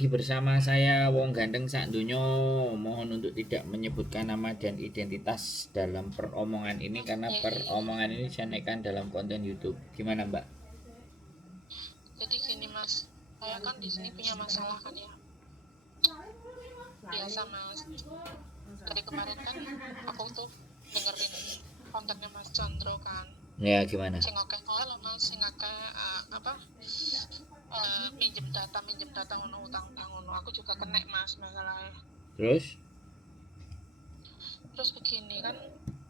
Bersama saya Wong Gandeng sak donya. Mohon untuk tidak menyebutkan nama dan identitas dalam peromongan ini karena Iya, iya, iya. peromongan ini saya naikkan dalam konten YouTube. Gimana, Mbak? Jadi gini Mas, saya kan di sini punya masalah kan ya. Biasa Mas. Dari kemarin kan aku tuh dengerin kontennya Mas Chandro kan. Ya, gimana? Sing akeh lah Mas, sing akeh apa minjem data ngono utang-utang ngono. Aku juga kena Mas masalahnya. Terus? Terus begini kan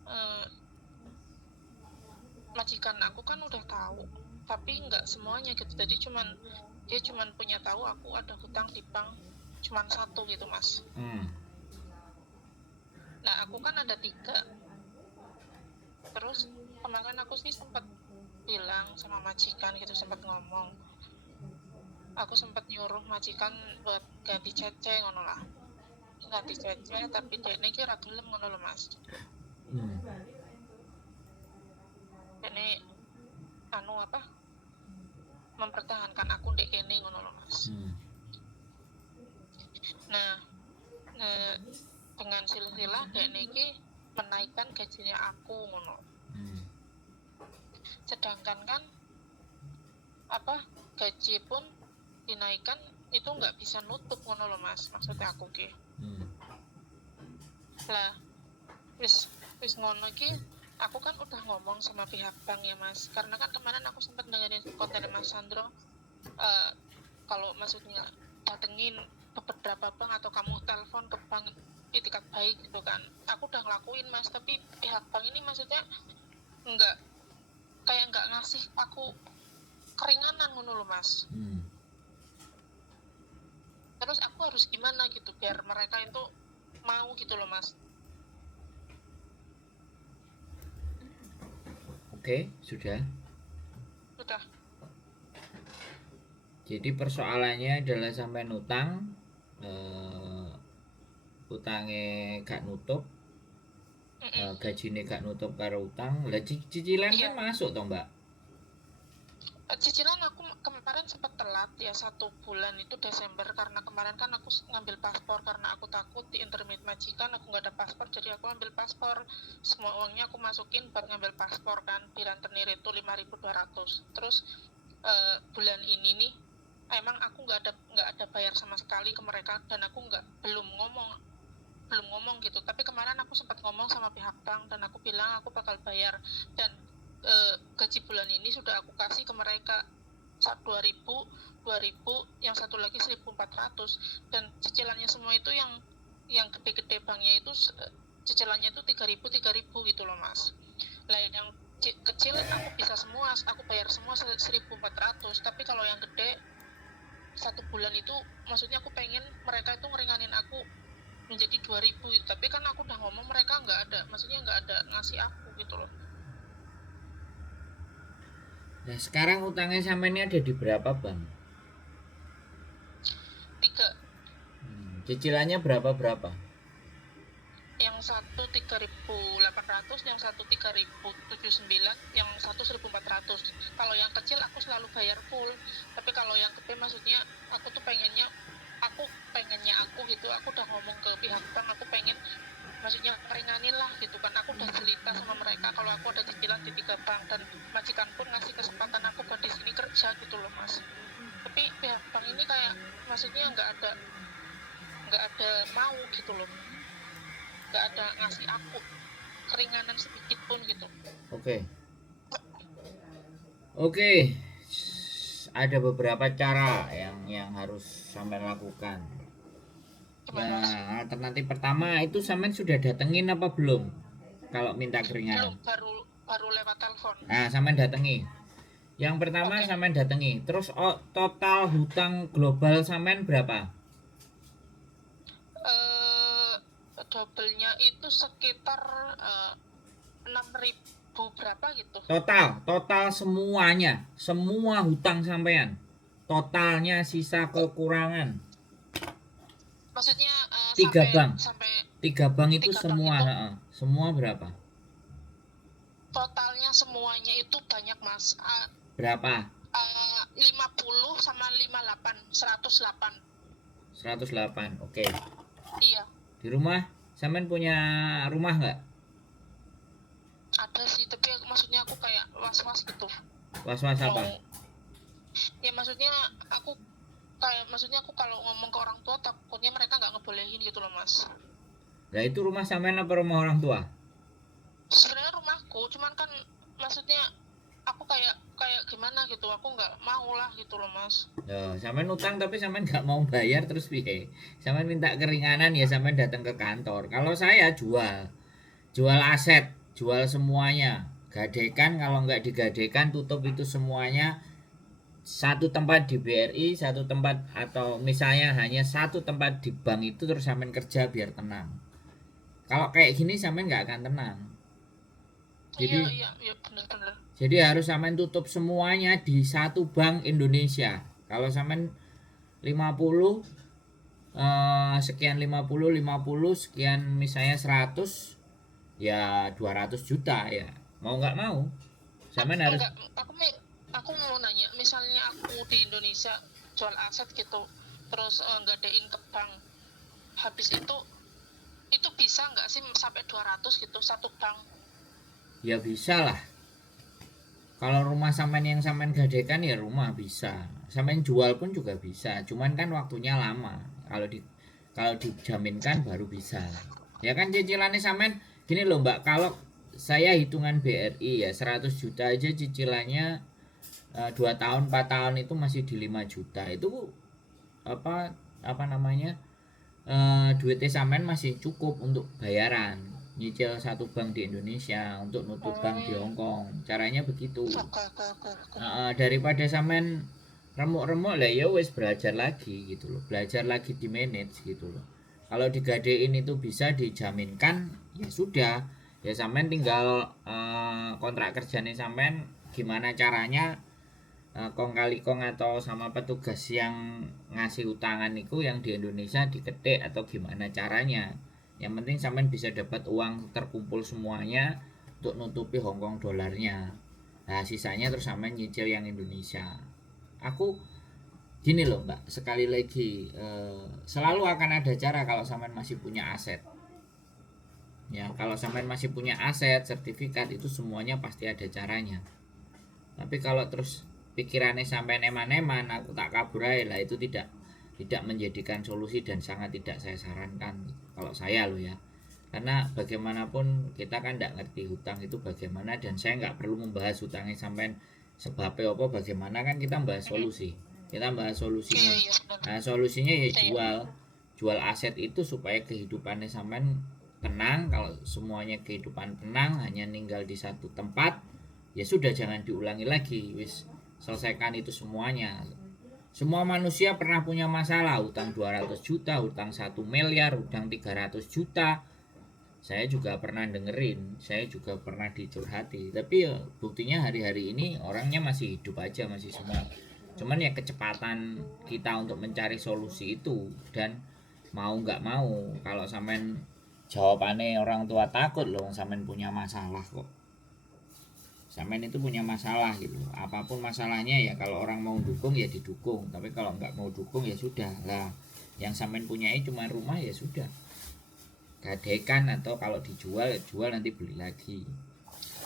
eh, majikan aku kan udah tahu, tapi nggak semuanya gitu. Jadi dia cuman punya tahu aku ada hutang di bank cuman satu gitu Mas. Nah aku kan ada tiga. Terus kemarin aku sih sempat bilang sama majikan gitu, sempat ngomong. Aku sempat nyuruh majikan buat ganti cece ngono lah. Ganti cece tapi dekne iki ora gelem ngono lho Mas. Dekne anu apa? Mempertahankan aku ndek kene ngono lho Mas. Nah, dengan silsilah dekne iki menaikkan gajinya aku ngono. Sedangkan kan apa gaji pun dinaikkan itu nggak bisa nutup ngono loh Mas, maksudnya aku ki. Lah wis ngono ki aku kan udah ngomong sama pihak bank ya Mas, karena kan kemarin aku sempat dengerin konten Mas Sandro kalau maksudnya datengin beberapa bank atau kamu telepon ke bank itikat baik gitu kan, aku udah ngelakuin Mas, tapi pihak bank ini maksudnya nggak ngasih aku keringanan ngono loh Mas. Terus aku harus gimana gitu biar mereka itu mau gitu loh Mas. Oke, sudah. Udah. Jadi persoalannya adalah sampai utang, utangnya gak nutup, gajine gak nutup karo utang. Lah cicilan kan masuk toh, Mbak? Cicilan aku kemarin sempat telat ya 1 bulan itu Desember, karena kemarin kan aku ngambil paspor karena aku takut di intermit majikan aku nggak ada paspor, jadi aku ambil paspor, semua uangnya aku masukin buat ngambil paspor kan, di rentenir itu 5.200. Terus bulan ini nih emang aku nggak ada bayar sama sekali ke mereka, dan aku belum ngomong gitu, tapi kemarin aku sempat ngomong sama pihak bank dan aku bilang aku bakal bayar, dan gaji bulan ini sudah aku kasih ke mereka 2.000, yang satu lagi 1.400, dan cicilannya semua itu yang gede-gede banknya itu cicilannya itu 3.000 gitu loh Mas. Lah yang kecil aku bisa semua, aku bayar semua 1.400, tapi kalau yang gede 1 bulan itu maksudnya aku pengen mereka itu ngeringanin aku menjadi 2.000 gitu. Tapi kan aku udah ngomong mereka nggak ada ngasih aku gitu loh. Nah sekarang utangnya sampai ini ada di berapa bank? 3. Cicilannya berapa? Yang satu 3.800, yang satu 3.079, yang satu 1.400. Kalau yang kecil aku selalu bayar full, tapi kalau yang gede maksudnya aku pengennya aku gitu, aku udah ngomong ke pihak bank, aku pengen maksudnya keringanin lah gitu kan, aku udah cerita sama mereka kalau aku ada cicilan di 3 bank, dan majikan pun ngasih kesempatan aku buat di sini kerja gitu loh Mas. Tapi pihak bank ini kayak maksudnya nggak ada mau gitu loh, nggak ada ngasih aku keringanan sedikit pun gitu. Oke, ada beberapa cara yang harus sampai lakukan. Nah, alternatif pertama itu sampean sudah datengin apa belum? Kalau minta keringanan. Belum, baru lewat telepon. Nah, sampean datengi. Yang pertama sampean datengi. Terus total hutang global sampean berapa? Doublenya itu sekitar 6.000 berapa gitu. Total semuanya, semua hutang sampean. Totalnya sisa kekurangan. Maksudnya tiga bank. Sampai 3 bank itu semua, semua berapa? Totalnya semuanya itu banyak Mas. Berapa? 50 sama 58, 108. 108. Oke. Iya, Di rumah sampean punya rumah nggak? ada sih, tapi maksudnya aku kayak was-was gitu. Was-was apa? Mau, ya maksudnya aku aku kalau ngomong ke orang tua takutnya mereka nggak ngebolehin gitu loh mas. Nah, itu rumah sampean apa rumah orang tua? Sebenarnya rumahku, cuman kan maksudnya aku kayak kayak gimana gitu, aku nggak mau lah gitu loh mas. Loh, sampean utang tapi sampean nggak mau bayar terus piye? Sampean minta keringanan ya sampean datang ke kantor. Kalau saya jual aset, jual semuanya. Gadekan, kalau nggak digadekan tutup itu semuanya. Satu tempat di BRI, satu tempat, atau misalnya hanya satu tempat di bank itu, terus sampean kerja biar tenang. Kalau kayak gini sampean nggak akan tenang. Iya Jadi iya iya, bener-bener. harus sampean tutup semuanya di satu bank Indonesia. Kalau sampean 50 sekian, 50 sekian, misalnya 100, ya 200 juta ya. Mau nggak mau sampean harus. Enggak, aku mau nanya, misalnya aku di Indonesia jual aset gitu, terus nggadein ke bank, habis itu bisa nggak sih sampai 200 gitu satu bank? Ya bisa lah. Kalau rumah sampean yang sampean gadekan ya rumah bisa. Sampean jual pun juga bisa. Cuman kan waktunya lama. Kalau dijaminkan baru bisa. Ya kan cicilannya sampean gini loh Mbak, kalau saya hitungan BRI ya 100 juta aja cicilannya 2 tahun 4 tahun itu masih di 5 juta. Itu apa apa namanya? Duitnya sampean masih cukup untuk bayaran nyicil satu bank di Indonesia untuk nutup bank di Hong Kong. Caranya begitu. Oke oke oke oke. Daripada sampean remuk-remuk lah, ya wes belajar lagi gitu loh, belajar lagi di manage gitu loh. Kalau digadein itu bisa dijaminkan, ya sudah, ya sampean tinggal kontrak kerjanya sampean gimana caranya, kong kali kong atau sama petugas yang ngasih utangan itu yang di Indonesia diketik atau gimana caranya. Yang penting sampean bisa dapat uang terkumpul semuanya untuk nutupi Hongkong dolarnya. Nah, sisanya terus sampean nyicil yang Indonesia. Aku gini loh Mbak, sekali lagi, selalu akan ada cara kalau sampean masih punya aset. Ya, kalau sampean masih punya aset, sertifikat itu semuanya pasti ada caranya. Tapi kalau terus pikirannya sampai eman-eman, aku tak kabur aja lah, itu tidak menjadikan solusi dan sangat tidak saya sarankan kalau saya loh ya. Karena bagaimanapun kita kan tidak ngerti hutang itu bagaimana, dan saya nggak perlu membahas hutangnya sampai sebabnya apa bagaimana, kan kita bahas solusi, kita bahas solusinya. Iya iya benar. Nah, solusinya ya Iya. jual aset itu supaya kehidupannya sampean tenang. Kalau semuanya kehidupan tenang, hanya tinggal di satu tempat, ya sudah, jangan diulangi lagi, wis selesaikan itu semuanya. Semua manusia pernah punya masalah, utang 200 juta, utang 1 miliar, utang 300 juta. Saya juga pernah dengerin, saya juga pernah dicurhati. Tapi ya buktinya hari-hari ini orangnya masih hidup aja, masih semua. Cuman ya kecepatan kita untuk mencari solusi itu, dan mau nggak mau, kalau sampean jawabannya orang tua takut loh, sampean punya masalah kok. Sampean itu punya masalah gitu, apapun masalahnya ya, kalau orang mau dukung ya didukung, tapi kalau nggak mau dukung ya sudah lah. Yang sampean punyai cuma rumah, ya sudah, gadekan, atau kalau dijual ya jual, nanti beli lagi.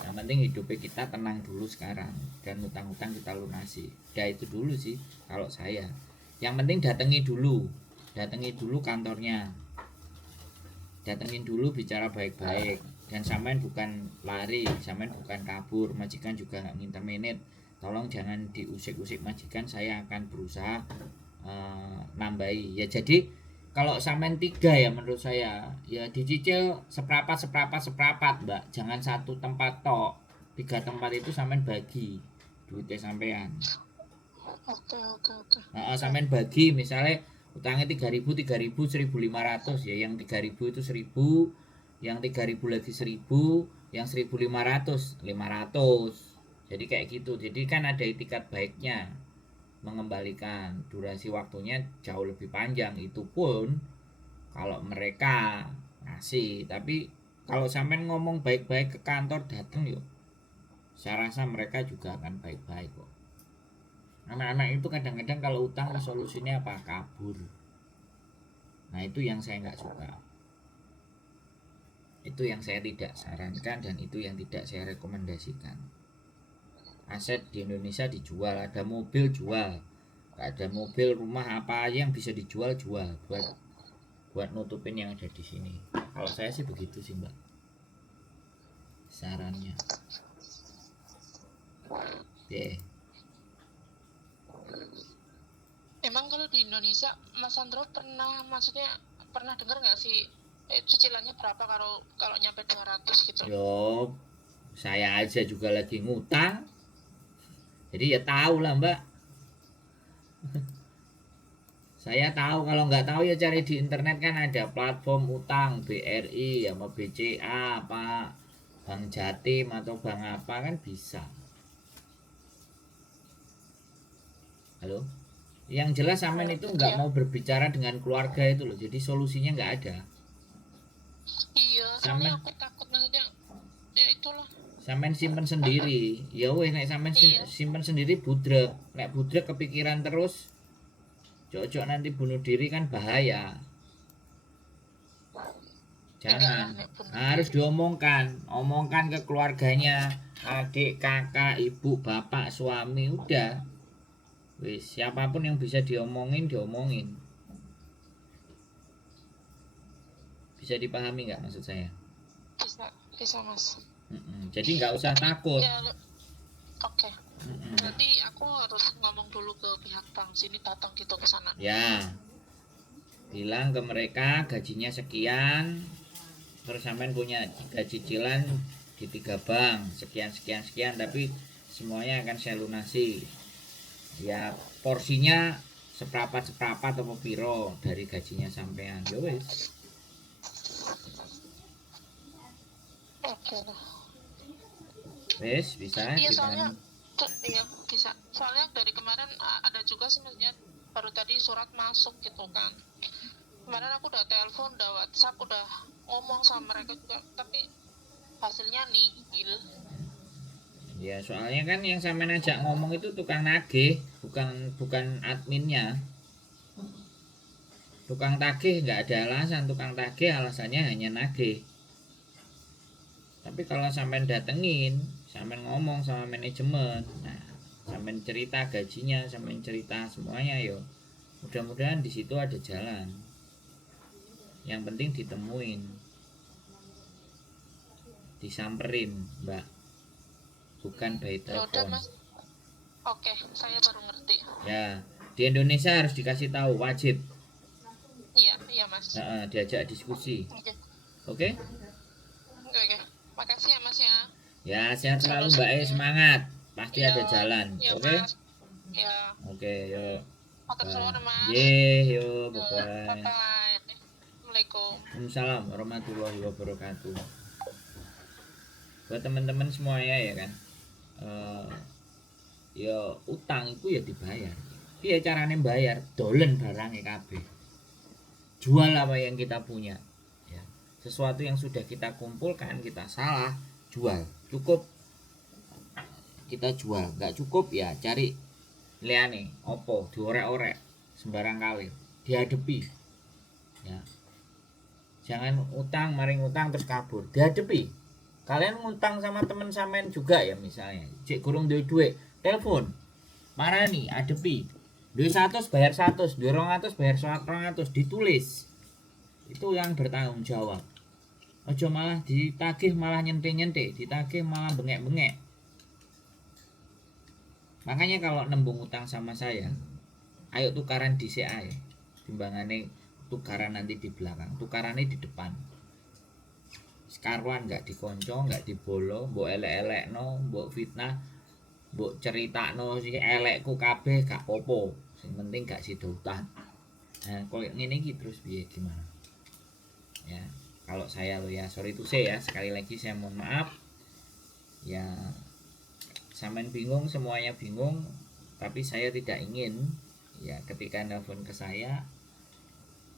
Yang penting hidupnya kita tenang dulu sekarang, dan utang-utang kita lunasi. Ya itu dulu sih kalau saya. Yang penting datangi dulu kantornya, datengin dulu, bicara baik-baik, dan sampean bukan lari, sampean bukan kabur. Majikan juga nggak minta menit, tolong jangan diusik-usik majikan, saya akan berusaha nambahi ya. Jadi kalau sampean 3 ya, menurut saya ya dicicil seprapat seprapat seprapat Mbak, jangan satu tempat tok. 3 tempat itu sampean bagi duitnya sampean. Oke oke oke. Sampean bagi, misalnya utangnya 3.000, 3.000, 1.500, ya yang 3.000 itu 1.000, yang 3.000 lagi 1.000, yang 1.500 500. Jadi kayak gitu. Jadi kan ada itikat baiknya mengembalikan, durasi waktunya jauh lebih panjang. Itu pun kalau mereka ngasih. Tapi kalau sampean ngomong baik-baik ke kantor, datang yuk, saya rasa mereka juga akan baik-baik kok. Anak-anak itu kadang-kadang kalau utang solusinya apa? Kabur. Nah itu yang saya nggak suka, itu yang saya tidak sarankan, dan itu yang tidak saya rekomendasikan. Aset di Indonesia dijual, ada mobil jual, nggak ada mobil, rumah apa aja yang bisa dijual jual, buat nutupin yang ada di sini. Kalau saya sih begitu sih mbak, sarannya. Yeah. Emang kalau di Indonesia Mas Sandro pernah dengar nggak sih cicilannya berapa kalau nyampe 200 gitu? Yo, saya aja juga lagi ngutang, jadi ya tahu lah mbak. Saya tahu, kalau nggak tahu ya cari di internet, kan ada platform utang BRI sama BCA apa Bank Jatim atau bank apa kan bisa. Halo, yang jelas Samen itu nggak Ya, mau berbicara dengan keluarga itu loh, jadi solusinya nggak ada. iya, soalnya Samen aku takut maksudnya ya itulah. Samen simpen sendiri, ya weh, nek Samen Iya, simpen sendiri budrek, nek budrek kepikiran terus, cocok nanti bunuh diri kan bahaya. enggak Jangan, lah nek bunuh harus diri. omongkan ke keluarganya, adik, kakak, ibu, bapak, suami, udah. Wis, siapapun yang bisa diomongin. Bisa dipahami nggak maksud saya? Bisa, bisa Mas. Jadi nggak usah Tapi takut. ya oke. Mm-mm. Berarti aku harus ngomong dulu ke pihak bank sini datang gitu ke sana. Ya, bilang ke mereka gajinya sekian, terus sampean punya 3 cicilan di 3 bank, sekian sekian sekian, tapi semuanya akan saya lunasi. Ya porsinya seprapat atau piro dari gajinya sampean. Ya wis. Oke lah. Wis bisa Iya soalnya dipahami. iya bisa. Soalnya dari kemarin ada juga sih maksudnya baru tadi surat masuk gitu kan. Kemarin aku udah telepon, udah WhatsApp, udah ngomong sama mereka juga, tapi hasilnya nihil. Ya soalnya kan yang sampean ajak ngomong itu tukang nagih, bukan bukan adminnya. Tukang tagih nggak ada alasan, tukang tagih alasannya hanya nagih. Tapi kalau sampean datengin, sampean ngomong sama manajemen, nah sampean cerita gajinya, sampean cerita semuanya, yo mudah-mudahan di situ ada jalan. Yang penting ditemuin, disamperin mbak, bukan by Ya udah telepon. Mas. Oke, saya baru ngerti. Ya, di Indonesia harus dikasih tahu, wajib. Iya, iya Mas. Diajak diskusi. Oke. Oke. Oke. Makasih ya Mas ya. Ya sehat selalu mbak, Solusinya. semangat, pasti Ya, ada jalan. ya Oke. Mas. Ya, Oke, yuk. matur Bye. suwun Mas. Yuk, bye Bye bye. bye. Assalamualaikum. Waalaikumsalam warahmatullahi wabarakatuh. Buat teman-teman semuanya ya kan, eh ya utang itu ya dibayar. Piye carane bayar? Dolen barangnya kabeh. Jual apa yang kita punya. Ya. Sesuatu yang sudah kita kumpulkan, kita salah, jual. Cukup kita jual, nggak cukup ya cari liane opo diorek-orek sembarang kali, dihadapi. Ya. Jangan utang maring utang terus kabur, dihadapi. Kalian ngutang sama temen sampean juga ya, misalnya cek kurung duit duit, telepon marani, adepi. Duit 100 bayar 100, duit 200 bayar 200, ditulis. Itu yang bertanggung jawab. Ojo malah ditagih malah nyente-nyente, ditagih malah bengek-bengek. Makanya kalau nembung utang sama saya, ayo tukaran di CA ya. Timbangane tukaran nanti di belakang, tukarannya di depan. Sekaruan nggak dikonco, nggak dibolo, mbok elek-elek no, mbok fitnah, mbok cerita no si elekku kabeh gak popo. Yang penting gak sida utang. Nah, kalau ngene iki terus piye gimana? Ya, kalau saya lo ya, sorry to say ya, sekali lagi saya mohon maaf. Ya, sampean bingung, semuanya bingung, tapi saya tidak ingin ya ketika nelfon ke saya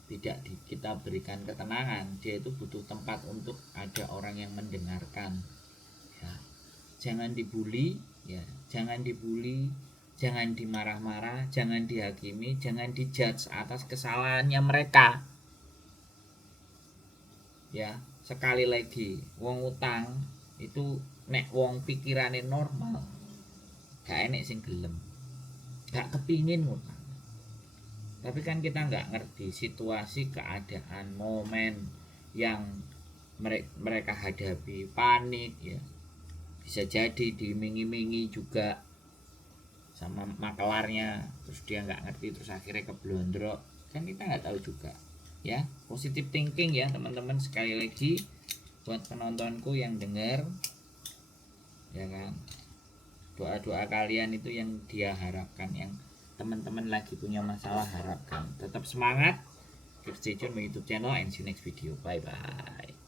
tidak kita berikan ketenangan. Dia itu butuh tempat untuk ada orang yang mendengarkan. Ya, jangan dibully, ya, jangan dibully, jangan dimarah-marah, jangan dihakimi, jangan dijudge atas kesalahannya mereka. Ya, sekali lagi wong utang itu nek wong pikirane normal gak enek sing gelem, gak kepingin ngutang. Tapi kan kita nggak ngerti situasi, keadaan, momen yang mereka hadapi, panik ya, bisa jadi diiming-imingi juga sama makelarnya, terus dia nggak ngerti, terus akhirnya keblondrok, kan kita nggak tahu juga ya. Positive thinking ya teman-teman, sekali lagi buat penontonku yang dengar ya kan, doa-doa kalian itu yang dia harapkan, yang teman-teman lagi punya masalah harapkan. Tetap semangat, keep stay tune my YouTube channel and see you next video. Bye bye.